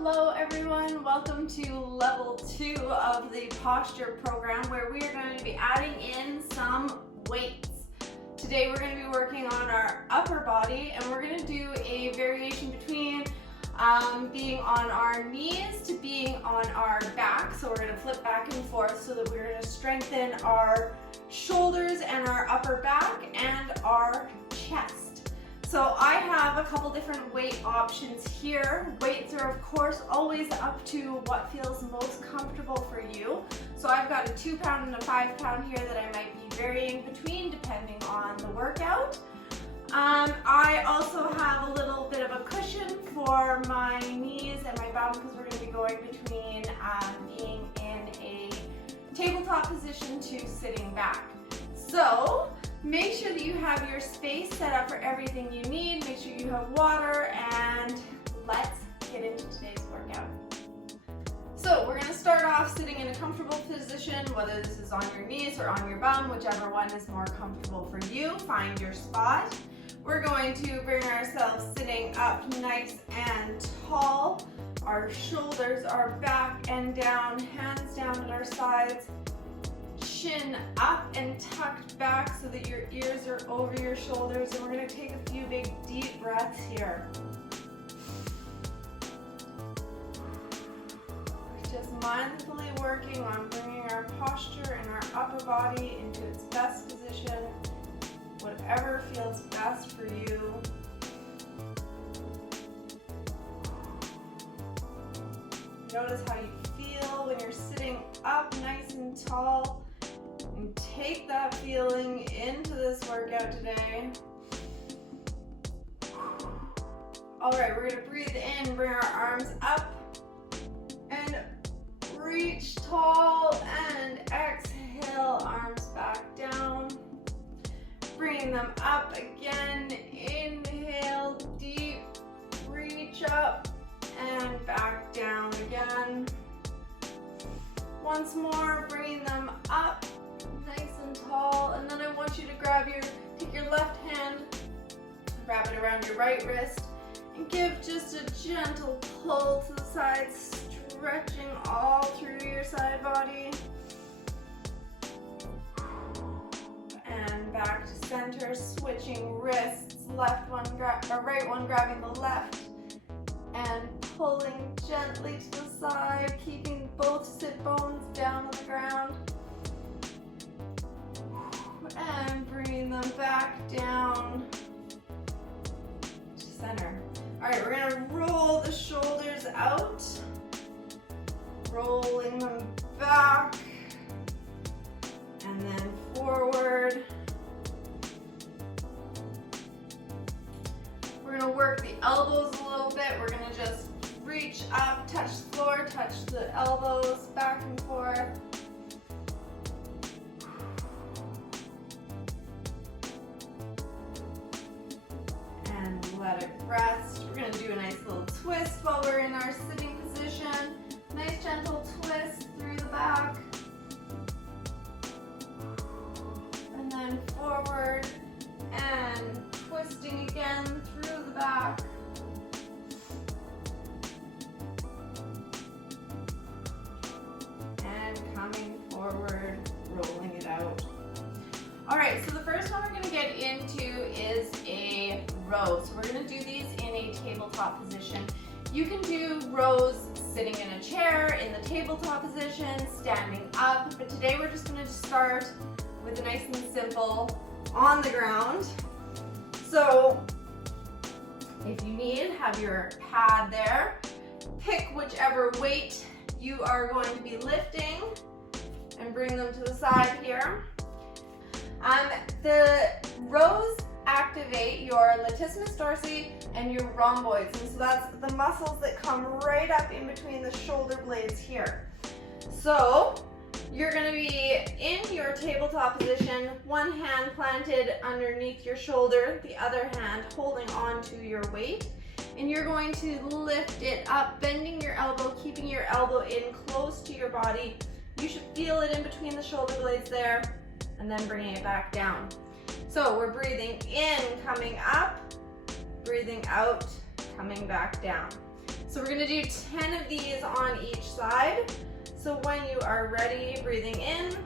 Hello everyone, welcome to level 2 of the posture program where we are going to be adding in some weights. Today we're going to be working on our upper body and we're going to do a variation between being on our knees to being on our back. So we're going to flip back and forth so that we're going to strengthen our shoulders and our upper back and our chest. So I have a couple different weight options here. Weights are of course always up to what feels most comfortable for you. So I've got a 2 pound and a 5 pound here that I might be varying between depending on the workout. I also have a little bit of a cushion for my knees and my bum because we're going to be going between being in a tabletop position to sitting back. So make sure that you have your space set up for everything you need. Make sure you have water, and let's get into today's workout. So we're going to start off sitting in a comfortable position, whether this is on your knees or on your bum, whichever one is more comfortable for you. Find your spot. We're going to bring ourselves sitting up nice and tall. Our shoulders are back and down, hands down at our sides. Chin up and tucked back so that your ears are over your shoulders, and we're going to take a few big deep breaths here. We're just mindfully working on bringing our posture and our upper body into its best position, whatever feels best for you. Notice how you feel when you're sitting up nice and tall. And take that feeling into this workout today. All right, we're gonna breathe in, bring our arms up, and reach tall, and exhale, arms back down. Bring them up again, inhale deep, reach up, and back down again. Once more, bringing them up, nice and tall, and then I want you to take your left hand, wrap it around your right wrist, and give just a gentle pull to the side, stretching all through your side body. And back to center, switching wrists, right one grabbing the left, and pulling gently to the side, keeping both sit bones down on the ground. And bringing them back down to center. All right, we're gonna roll the shoulders out, rolling them back, and then forward. We're gonna work the elbows a little bit. We're gonna just reach up, touch the floor, touch the elbows, back and forth. Let it rest. We're going to do a nice little twist while we're in our sitting position. Nice gentle twist through the back. And then forward and twisting again through the back. And coming forward, rolling it out. All right, so the first one we're going to get into is a row. So we're going to do these in a tabletop position. You can do rows sitting in a chair, in the tabletop position, standing up, but today we're just going to start with a nice and simple on the ground. So if you need, have your pad there. Pick whichever weight you are going to be lifting and bring them to the side here. The rows activate your latissimus dorsi and your rhomboids, and so that's the muscles that come right up in between the shoulder blades here. So you're going to be in your tabletop position, one hand planted underneath your shoulder, the other hand holding on to your weight, and you're going to lift it up, bending your elbow, keeping your elbow in close to your body. You should feel it in between the shoulder blades there, and then bringing it back down. So we're breathing in, coming up, breathing out, coming back down. So we're gonna do 10 of these on each side. So when you are ready, breathing in.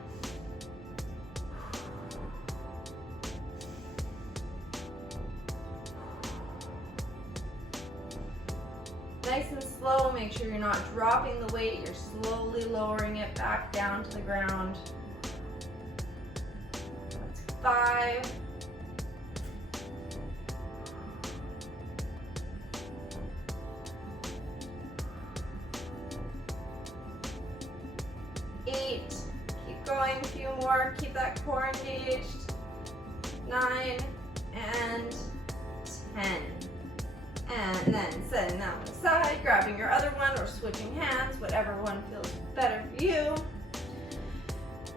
Nice and slow, make sure you're not dropping the weight, you're slowly lowering it back down to the ground. That's 5. 8, keep going, a few more, keep that core engaged. 9 and 10. And then setting that one aside, grabbing your other one or switching hands, whatever one feels better for you.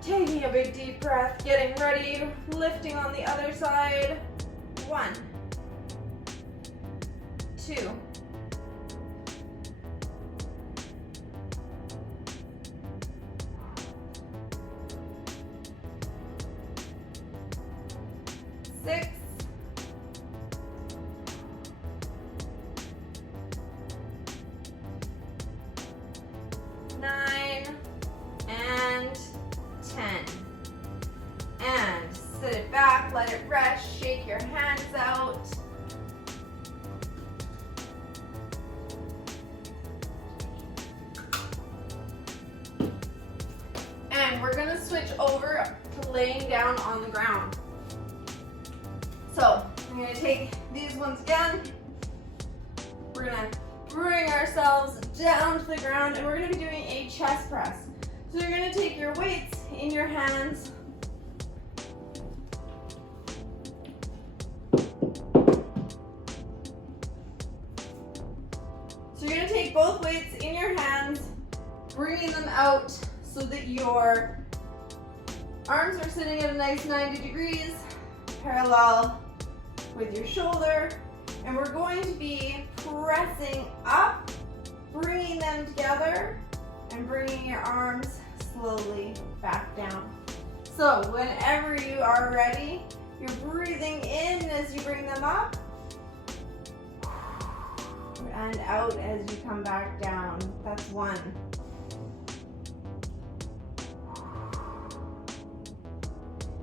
Taking a big deep breath, getting ready, lifting on the other side. 1, 2, 6, 9, and 10. And sit it back, let it rest, shake your hands out. And we're gonna switch over to laying down on the ground. So I'm gonna take these ones again. We're gonna bring ourselves down to the ground and we're gonna be doing a chest press. So you're gonna take your weights in your hands. So you're gonna take both weights in your hands, bringing them out so that your arms are sitting at a nice 90 degrees, parallel with your shoulder. And we're going to be pressing up, bringing them together, and bringing your arms slowly back down. So whenever you are ready, you're breathing in as you bring them up, and out as you come back down. That's 1.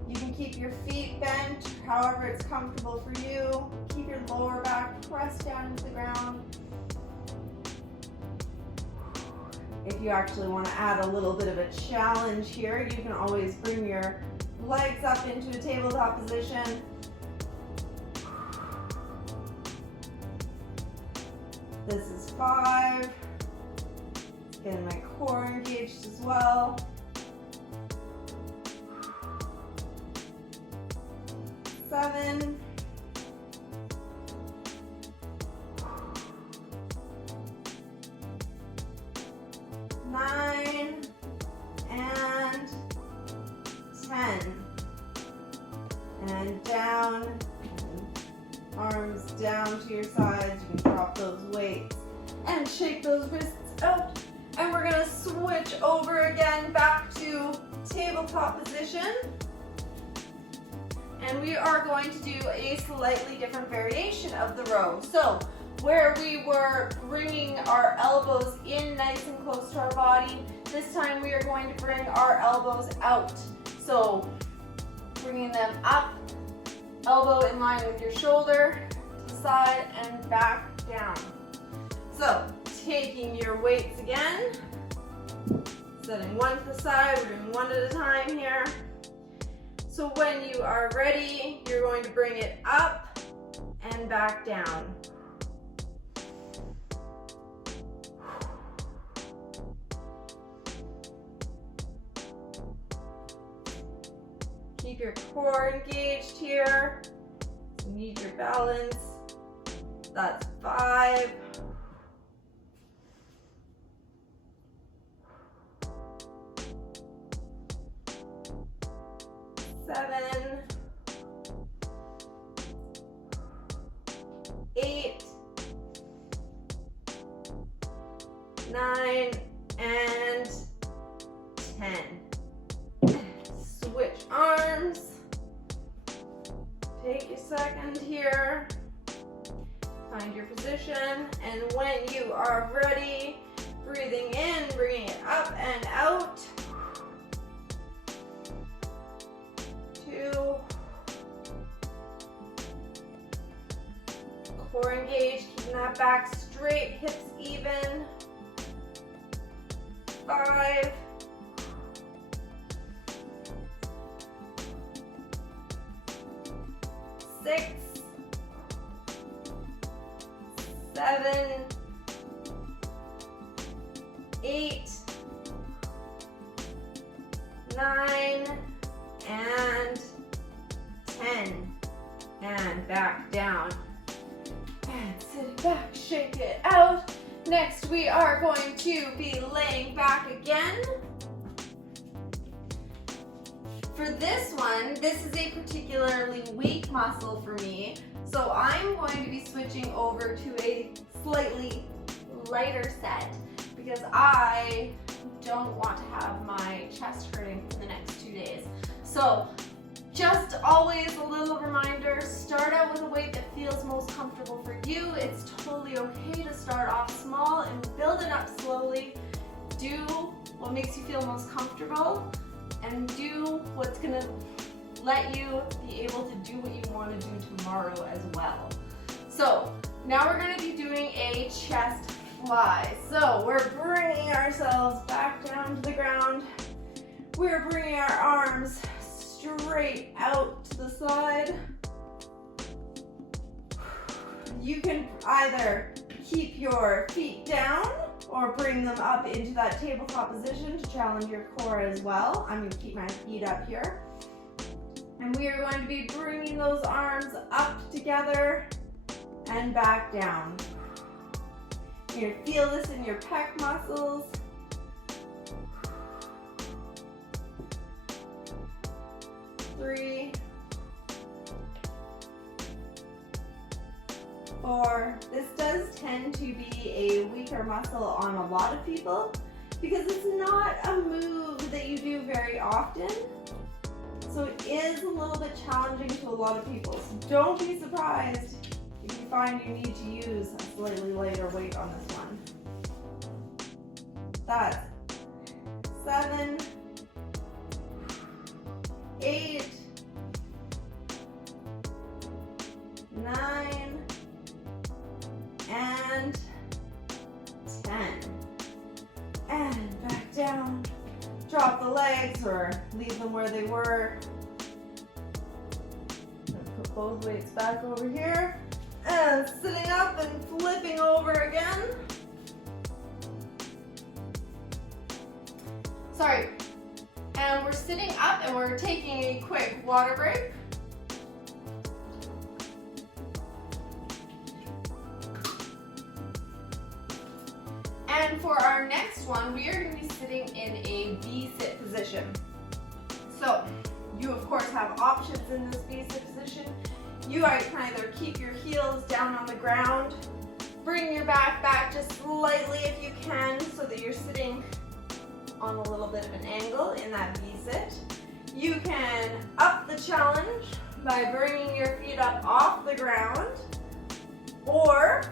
You can keep your feet bent, however it's comfortable for you. Keep your lower back pressed down into the ground. If you actually want to add a little bit of a challenge here, you can always bring your legs up into a tabletop position. This is 5. Getting my core engaged as well. 7. 9 and 10. And down, arms down to your sides. You can drop those weights and shake those wrists out. And we're gonna switch over again back to tabletop position. And we are going to do a slightly different variation of the row. So where we were bringing our elbows in nice and close to our body, this time we are going to bring our elbows out. So bringing them up, elbow in line with your shoulder, to the side and back down. So taking your weights again, setting one to the side, we're doing one at a time here. So when you are ready, you're going to bring it up and back down. Keep your core engaged here. You need your balance. That's 5. 7, 8, 9, and 10. Switch arms. Take a second here. Find your position, and when you are ready, breathing in, bringing it up and out. 2. Core engaged, keeping that back straight, hips even. 5. 6. 7. 8. 9. And 10. And back down. And sit it back, shake it out. Next, we are going to be laying back again. For this one, this is a particularly weak muscle for me, so I'm going to be switching over to a slightly lighter set because I don't want to have my chest hurting for the next 2 days. So just always a little reminder, start out with a weight that feels most comfortable for you. It's totally okay to start off small and build it up slowly. Do what makes you feel most comfortable and do what's gonna let you be able to do what you want to do tomorrow as well. So now we're gonna be doing a chest fly. So we're bringing ourselves back down to the ground. We're bringing our arms straight out to the side. You can either keep your feet down or bring them up into that tabletop position to challenge your core as well. I'm going to keep my feet up here. And we are going to be bringing those arms up together and back down. You're going to feel this in your pec muscles. 3, 4. This does tend to be a weaker muscle on a lot of people because it's not a move that you do very often. So it is a little bit challenging to a lot of people. So don't be surprised if you find you need to use a slightly lighter weight on this one. That's 7, 8, 9, and 10. And back down. Drop the legs or leave them where they were. Put both weights back over here. And sitting up and flipping over again. Sorry. And we're sitting up and we're taking a quick water break. And for our next one, we are going to be sitting in a V-sit position. So you of course have options in this V-sit position. You can either keep your heels down on the ground, bring your back just slightly if you can so that you're sitting on a little bit of an angle in that V-sit. You can up the challenge by bringing your feet up off the ground, or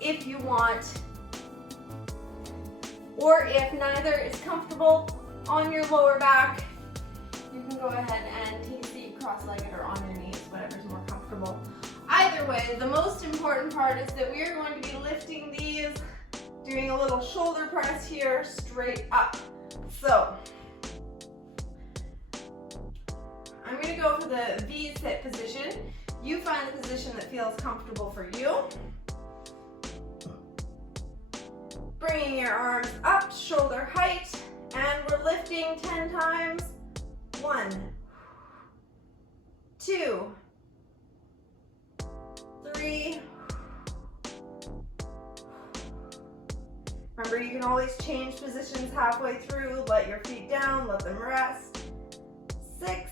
if you want, or if neither is comfortable on your lower back, you can go ahead and take a seat cross-legged or on your knees, whatever's more comfortable. Either way, the most important part is that we are going to be lifting these, doing a little shoulder press here, straight up. So, I'm going to go for the V-sit position. You find the position that feels comfortable for you. Bringing your arms up, shoulder height, and we're lifting 10 times. 1, 2, 3. Remember, you can always change positions halfway through. Let your feet down, let them rest. 6,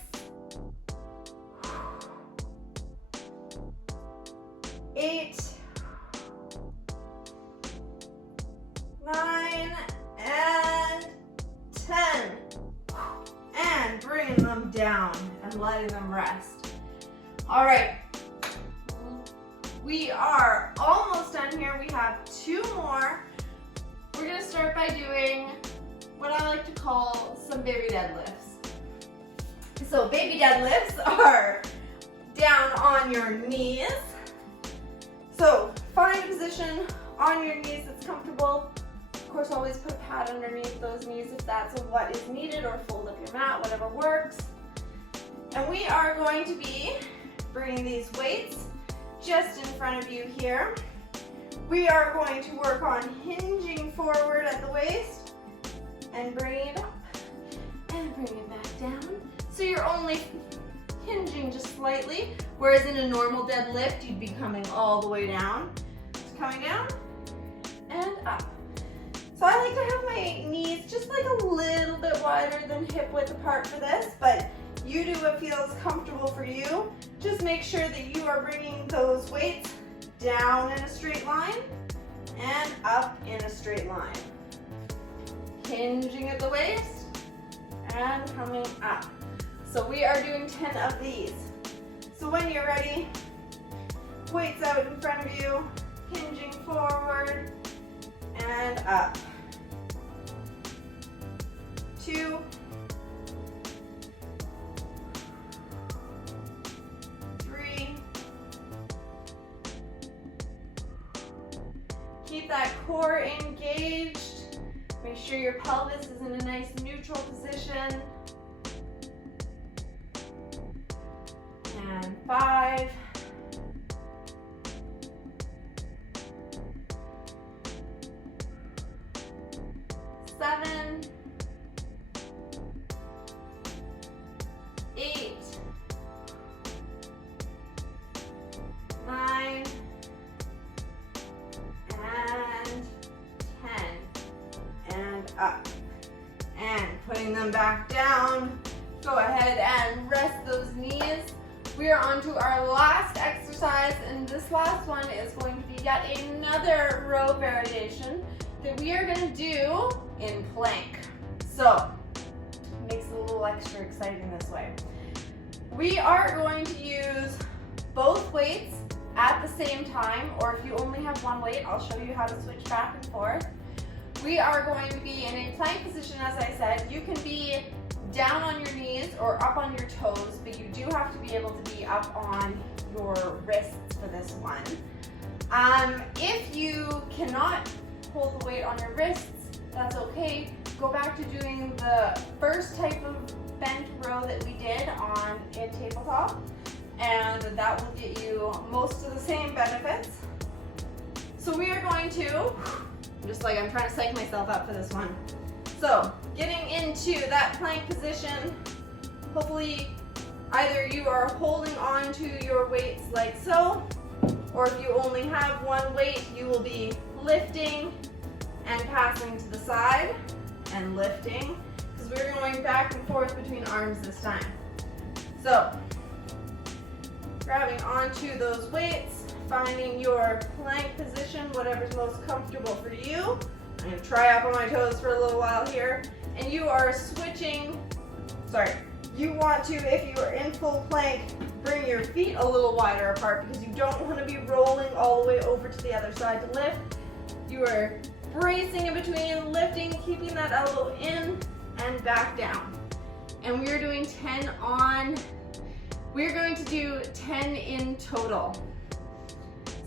8, 9, and 10. And bringing them down and letting them rest. All right. We are almost done here. We have 2 more. We're gonna start by doing what I like to call some baby deadlifts. So baby deadlifts are down on your knees. So find a position on your knees that's comfortable. Of course, always put a pad underneath those knees if that's what is needed, or fold up your mat, whatever works. And we are going to be bringing these weights just in front of you here. We are going to work on hinging forward at the waist and bringing it up and bringing it back down. So you're only hinging just slightly, whereas in a normal deadlift, you'd be coming all the way down. Just coming down and up. So I like to have my knees just like a little bit wider than hip width apart for this, but you do what feels comfortable for you. Just make sure that you are bringing those weights down in a straight line and up in a straight line. Hinging at the waist and coming up. So we are doing 10 of these. So when you're ready, weights out in front of you, hinging forward and up. 2, 3. Keep that core engaged. Make sure your pelvis is in a nice neutral position. And 5. 7. 8. 9. And 10. And up. And putting them back down. Go ahead and rest those knees. We are on to our last exercise, and this last one is going to be yet another row variation that we are going to do in plank. So, it makes it a little extra exciting this way. We are going to use both weights at the same time, or if you only have one weight, I'll show you how to switch back and forth. We are going to be in a plank position, as I said. You can be down on your knees or up on your toes, but you do have to be able to be up on your wrists for this one. If you cannot hold the weight on your wrists, that's okay. Go back to doing the first type of bent row that we did on a tabletop, and that will get you most of the same benefits. So we are going to, I'm trying to psych myself up for this one. So getting into that plank position, hopefully either you are holding on to your weights like so, or if you only have one weight, you will be lifting and passing to the side and lifting, because we're going back and forth between arms this time. So grabbing onto those weights, finding your plank position, whatever's most comfortable for you. I'm going to try up on my toes for a little while here. And you are switching, you want to, if you are in full plank, bring your feet a little wider apart, because you don't want to be rolling all the way over to the other side to lift. You are bracing in between, lifting, keeping that elbow in and back down. And we are doing 10 on, we're going to do 10 in total.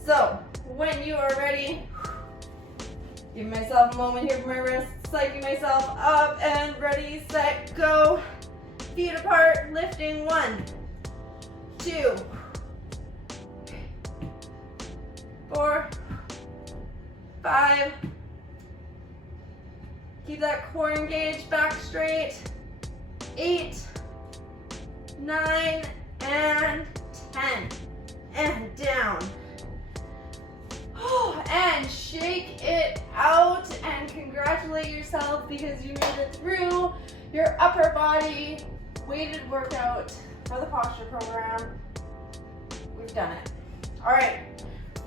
So when you are ready, give myself a moment here for my wrists, psyching myself up and ready, set, go. Feet apart, lifting. 1, 2, 4, 5. Keep that core engaged, back straight. 8, 9, and 10. And down. And shake it out and congratulate yourself, because you made it through your upper body weighted workout for the posture program. We've done it. All right,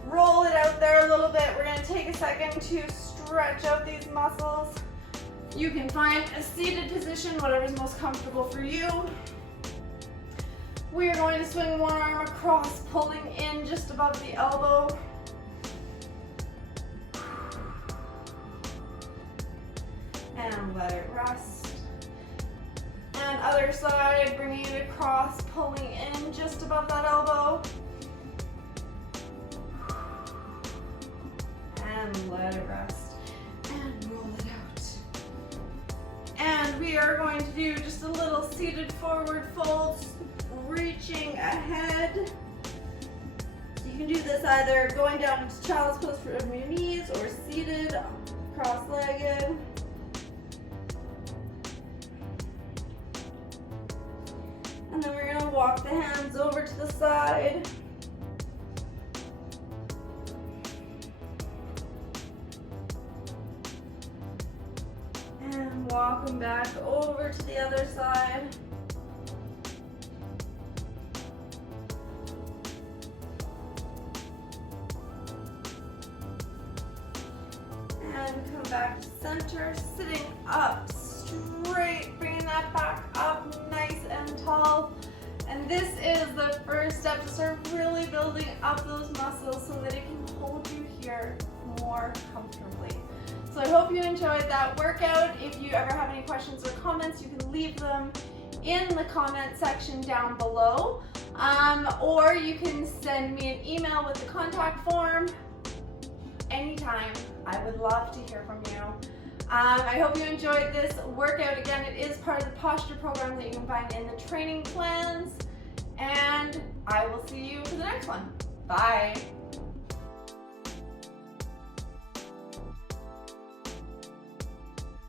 roll it out there a little bit. We're going to take a second to stretch out these muscles. You can find a seated position, whatever's most comfortable for you. We are going to swing one arm across, pulling in just above the elbow. And let it rest. And other side, bringing it across, pulling in just above that elbow. And let it rest. And roll it out. And we are going to do just a little seated forward fold, reaching ahead. You can do this either going down into child's pose from your knees or seated, cross-legged. And then we're going to walk the hands over to the side. And walk them back over to the other side. And come back to center, sitting up straight, bringing that back up nice and tall. And this is the first step to start really building up those muscles so that it can hold you here more comfortably. So I hope you enjoyed that workout. If you ever have any questions or comments, you can leave them in the comment section down below. Or you can send me an email with the contact form anytime. I would love to hear from you. I hope you enjoyed this workout. Again, it is part of the posture program that you can find in the training plans. And I will see you for the next one. Bye.